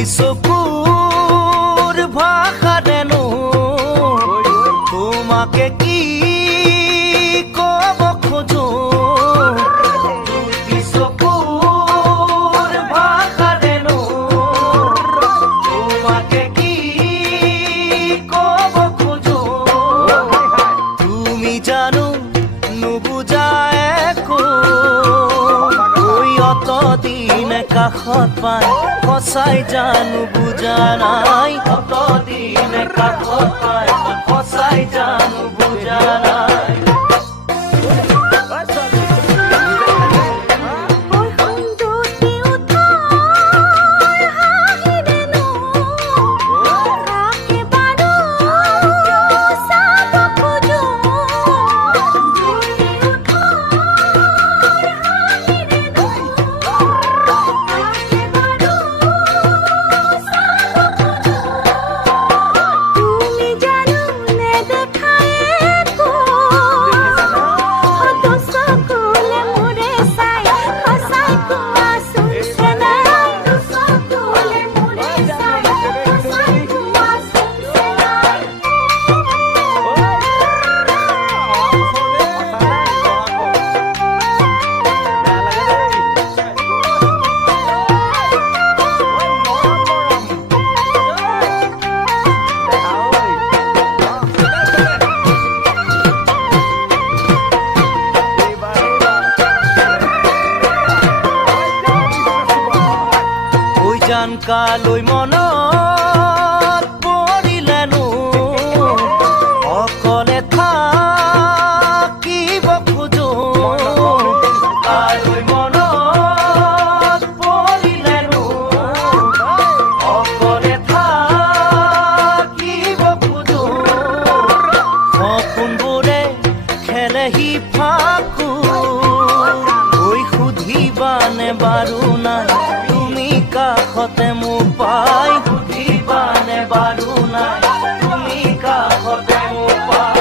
চকুৰ ভাষা দেনো তোমাকে কি কব খোজো চকুৰ ভাষা দেনো তোমাকে কি কব খোজো তুমি জানো নুবুজা একো ওই অতদিন কাষত পাই সঁচাই জানো বুজা নাই অতদিন কাষত পাই সঁচাই জানো বুজা নাই কালৈ মনত পৰিলেনো অকলে থাকিব খোজো কালৈ মনত পৰিলেনো অকলে থাকিব খোজো সপোনবোৰে খেলেহি ফাকু ঐ সুধিবানে বাৰু নাই কাষতে মোৰ পাই সুধিবানে বাৰু নাই তুমি কাষতে মোৰ পাই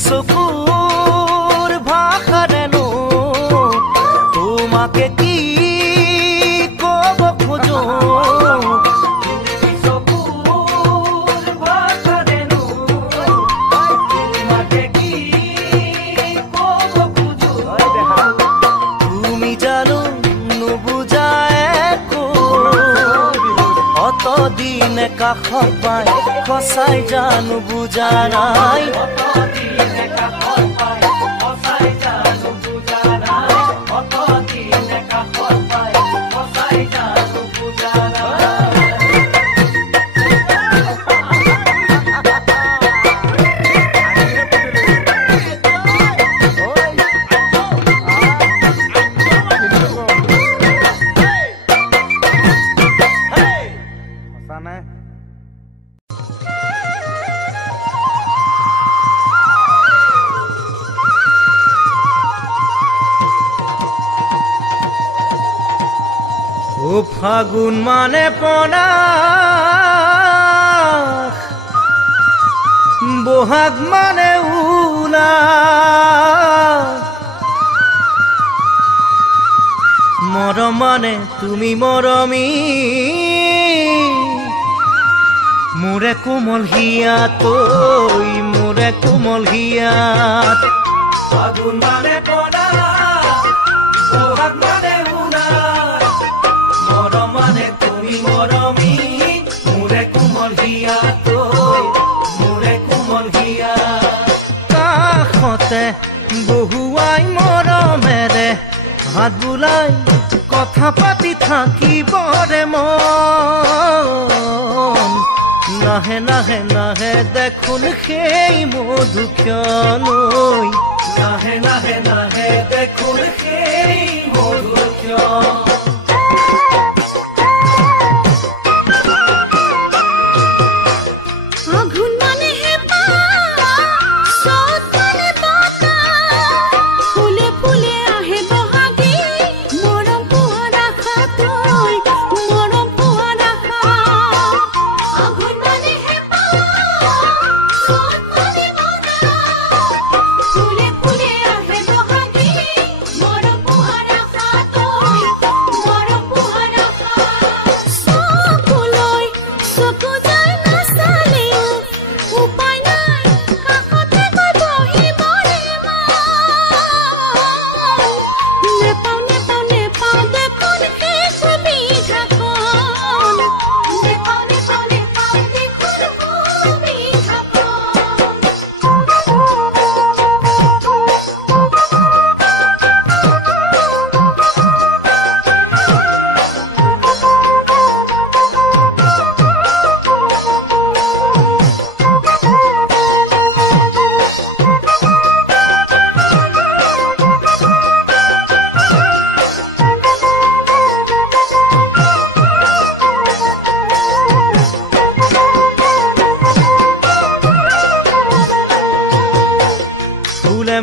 চকুৰ ভাষা দেনো তোমাকে কি কব খোজো চকুৰ ভাষা দেনো তোমাকে কি কব খোজো তুমি জানো নুবুজা একো অতদিন কাষত পাই সঁচাই জানো বুজা নাই ফাগুন মানে পনা বহাগ মানে উলা মৰম মানে তুমি মৰমী মোৰে কোমল হিয়াত মোৰে কোমল হিয়াত ফাগুন মানে পনা বহাগ মানে উলা মৰম মানে তুমি মৰমী মোৰে কোমল হিয়াত মোৰে কোমল হিয়াত কাষতে বহুৱাই মৰমেৰে হাত বুলাই কথা পাতি থাকিবৰে মন নাহে নাহে নাহে দেখোন সেই মধুক্ষণৈ নাহে নাহে নাহে দেখোন সেই মধুক্ষণ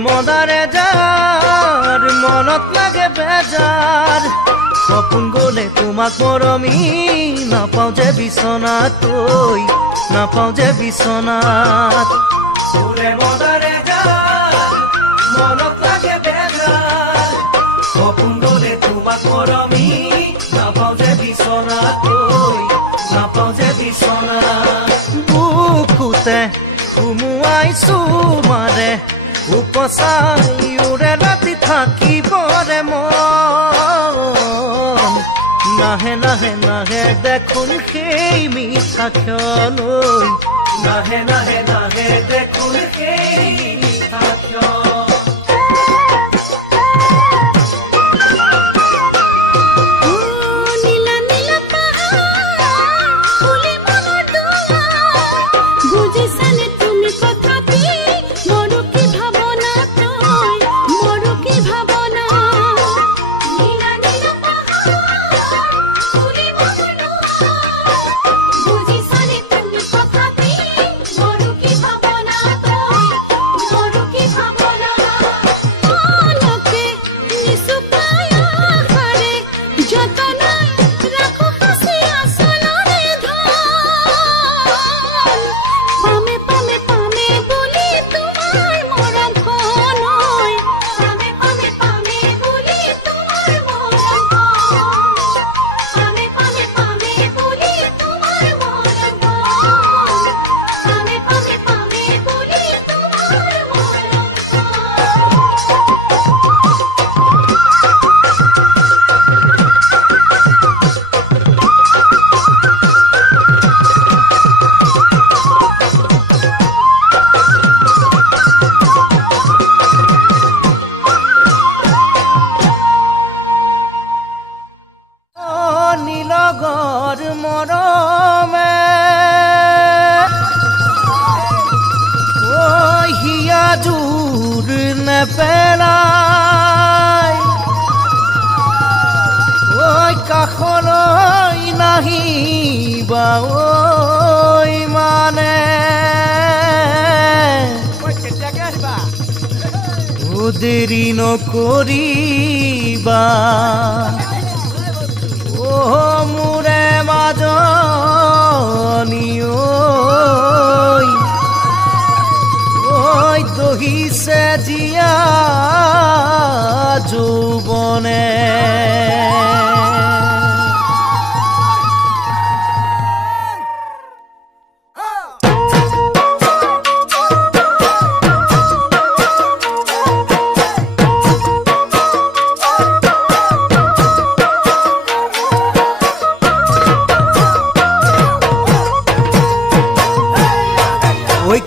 মদারে যার মনত লাগে বেজার সপোন গলে তোমাক মৰমি নাপাওঁ যে বিছনাত নাপাওঁ যে বিছনাত ফুলে মদাৰে যাৰ মনত লাগে বেজাৰ সপোন গলে তোমাক মৰমি নাপাওঁ যে বিছনাত নাপাওঁ যে বিছনাত বুকুতে সুমুৱাইছো মাৰে উপচাই উৰে ৰাতি থাকিবৰে মন নাহে নাহে নাহে দেখোন সেই মিঠা ক্ষণৈ নাহে নাহে নাহে দেখোন সেই মিঠা ক্ষণ পেলাই ঐ কাষলৈ নাহিবা ঐ মানে দেৰি নকৰিবা ও মোৰে মাজনী ঐ দহিছে জিয়া যৌবনে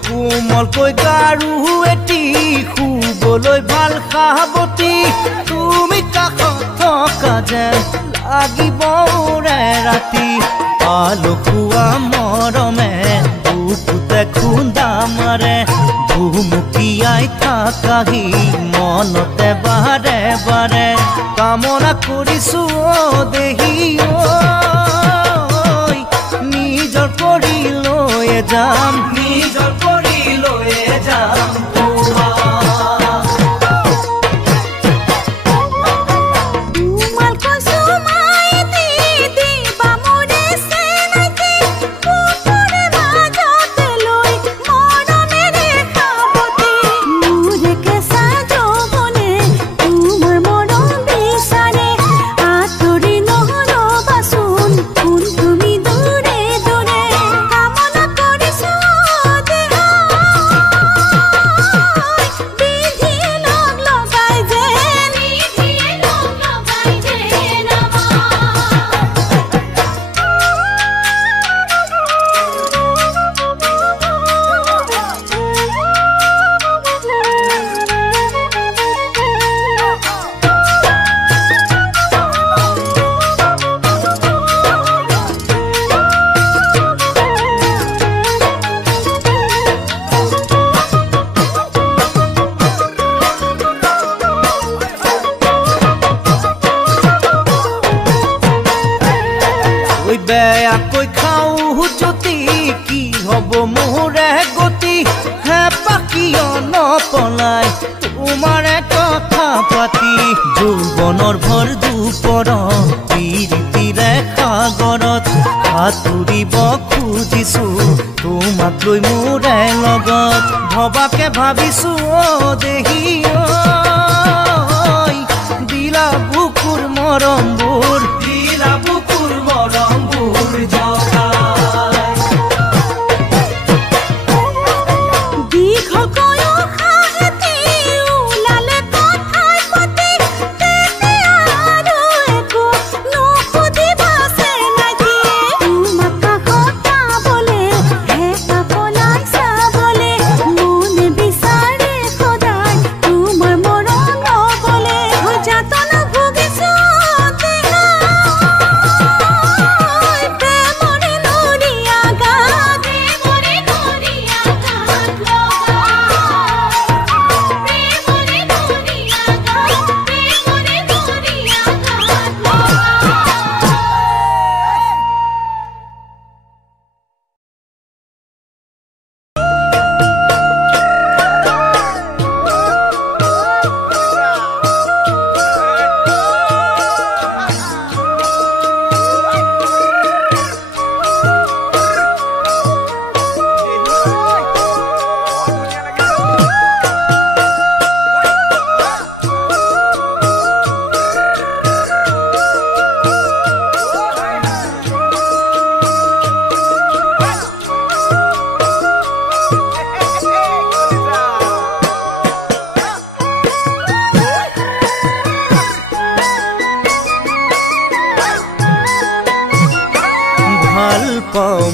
কোমলকৈ গাৰু এটি শুবলৈ ভাল সাৱতী তুমি কাষত থকা যেন লাগিব ৰে ৰাতি আলসুৱা মৰমে বুকুতে খুন্দা মাৰে ভুমুকিয়াই থাকাহি মনতে বাৰে বাৰে কামনা কৰিছো দেহি নিজৰ কৰি লৈ যাম নিজৰ কৰি লৈ যাম বেয়াকৈ খাওঁ যদি কি হ'ব মোৰে গতি হে পাকিয় নপলাই তোমাৰে কথা পাতি যৌৱনৰ ভৰ দুপৰ প্ৰীতিৰে সাগৰত সাঁতুৰিব খুজিছো তোমাক লৈ মোৰে লগত ভবাকে ভাবিছো দেহি দিলা বুকুৰ মৰমবোৰ দিলা বুকুৰ মৰমবোৰ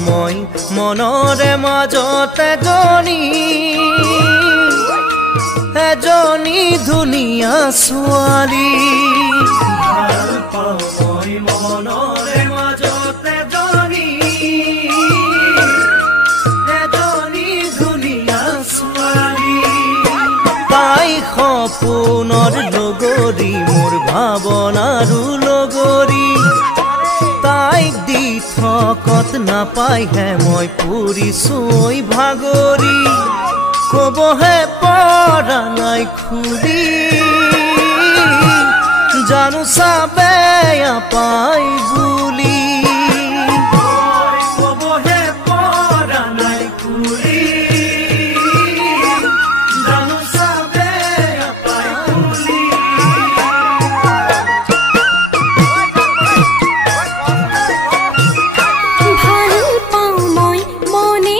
মই মনৰে মাজতে এজনী ধুনীয়া ছোৱালী ভাল পাওঁ মই মনৰে মাজতে এজনী ধুনীয়া ছোৱালী তাই সপোনৰ লগৰী মোৰ ভাৱনাৰো লগৰী তাইক দি থকত নাপাইহে মই পৰিছোই ভাগৰি কবহে পৰা নাই খুলি জানো চাবে পাই বুলি কবহে পৰা নাই খুলি জানো চাবে পাই বুলি মনে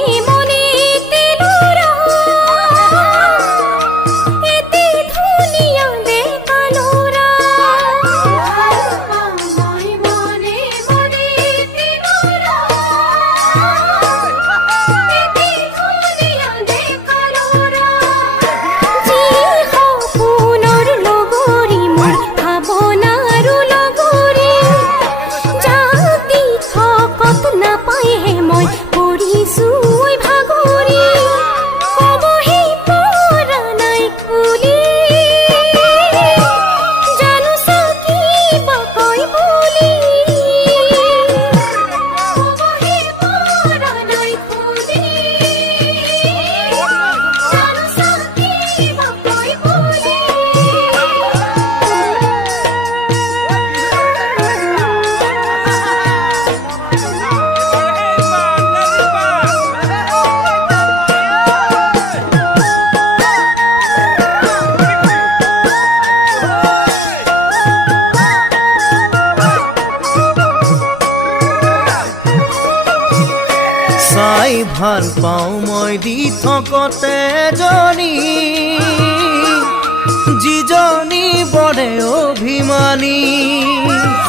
ভাল পাওঁ মই দি থকতে জনী যিজনী বৰে অভিমানী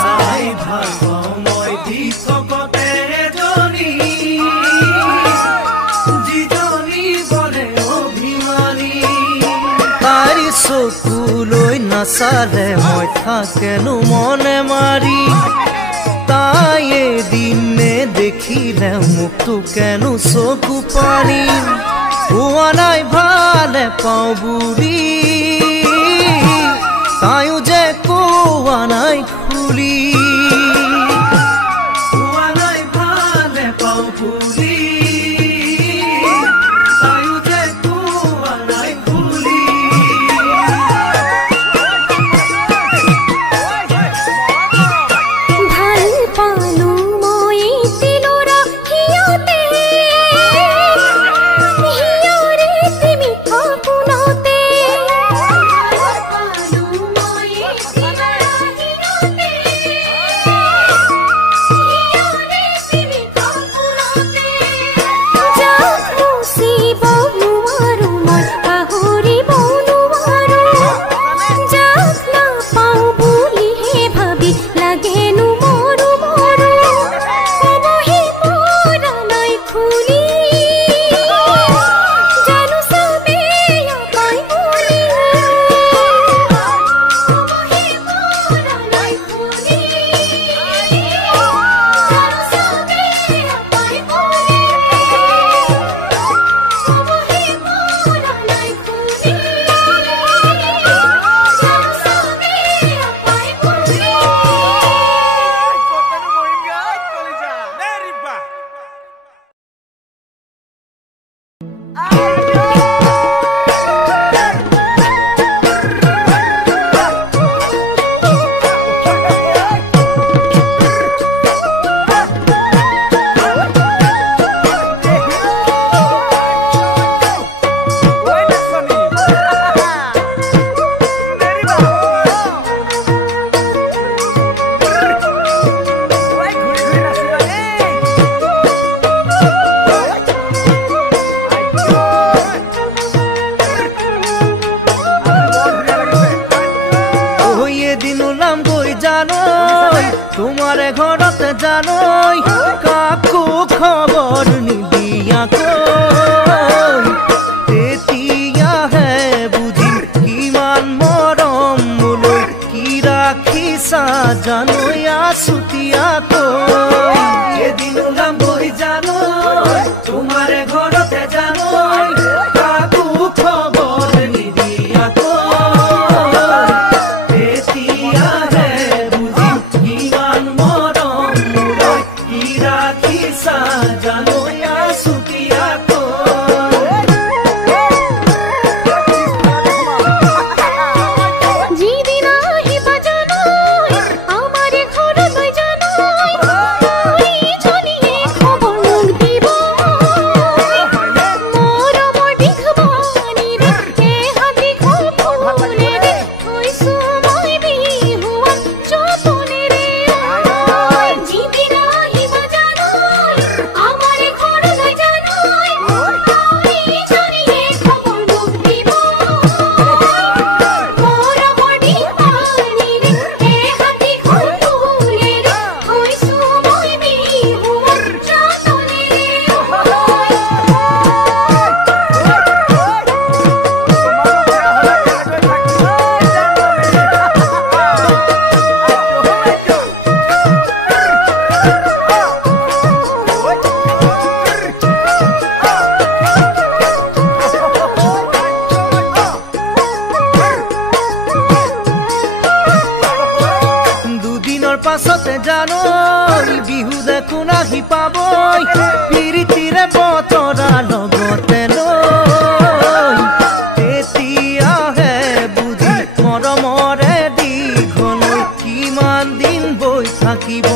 চাই ভাল পাওঁ মই দি থকতে জনী যিজনী বৰে অভিমানী তাইৰ চকুলৈ নাচালে মই থাকেনো মনে মাৰি তাই এদিনে দেখিলে মুখটো কেনো চকু পানী পোৱা নাই ভালে পাওঁ বুলি তাইও যে কোৱা নাই খুলি পোৱা নাই ভালে পাওঁ বুলি তাইও যে কোৱা নাই খুলি ভাল পালো মই তিলৰা হিয়তে হিয়ৰে তুমি আপোনতে ভাল পালো মই তিলৰা হিয়তে হিয়ৰে তুমি আপোনতে যাক মুচিব নোৱাৰো মই পাহৰিব নোৱাৰো যাক নাপাওঁ বুলিহে ভাবি লাগেনো মৰো মৰো কবহি পৰা নাই খুলি জানো চবেই পাই বুলি কবহি পৰা নাই খুলি জানো চবেই পাই বুলি কবহি পৰা নাই খুলি জানো চবেই পাই বুলি তোমাৰে ঘৰতে জানই কাকু খবৰ নিদিয়াকৈ তেতিয়াহে বুঝি কিমান মৰম মোলৈ কি ৰাখিছা জানৈ আছুতীয়াকৈ এদিন ওলাম গৈ জানৈ তোমাৰে ঘৰতে জানৈ কাকু খবৰ নিদিয়াকৈ তেতিয়াহে বুঝি কিমান মৰম মোলৈ কি ৰাখিছা জানৈ আছুতীয়াকৈ পাছতে জানৈ বিহু দেখোন আহি পাবই পিৰিতিৰে বতৰা লগতে লৈ তেতিয়াহে বুজি মৰমৰে দীঘলৈ কিমান দিন বৈ থাকিব